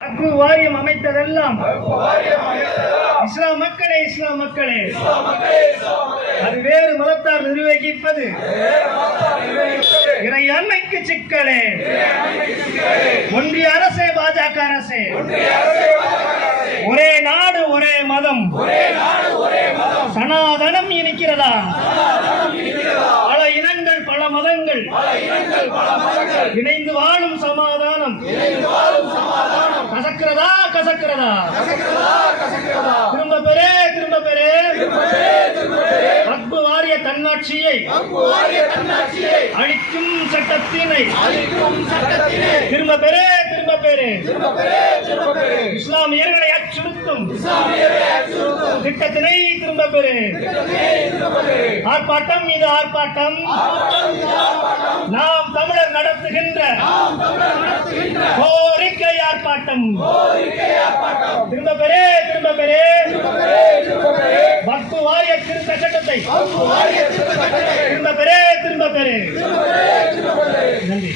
வக்ஃபு வாரியம் அமைத்ததெல்லாம் இஸ்லாம் மக்களே அது வேறு மதத்தார் நிர்வகிப்பது இறையாண்மைக்கு சிக்கலே. ஒன்றிய அரசே, பாஜக அரசே, ஒரே நாடு ஒரே மதம், சனாதனம் இனிக்கிறதா? பல இனங்கள் பல மதங்கள் இணைந்து வாழும் சமாதானம் கசக்கிறதா கசக்கிறதா? திரும்ப பெறு வக்ஃபு வாரிய தன்னாட்சியை அழிக்கும் சட்டத்தினை திரும்ப பெறு இஸ்லாமியர்களை அச்சுறுத்தும் திட்டத்தினை திரும்ப பெறு. ஆர்ப்பாட்டம் மீது ஆர்ப்பாட்டம் நாம் தமிழர் நடத்துகின்ற கோரிக்கை ஆர்ப்பாட்டம். திரும்ப பெறு வக்ஃபு வாரிய திருத்த சட்டத்தை திரும்ப பெறு. நன்றி.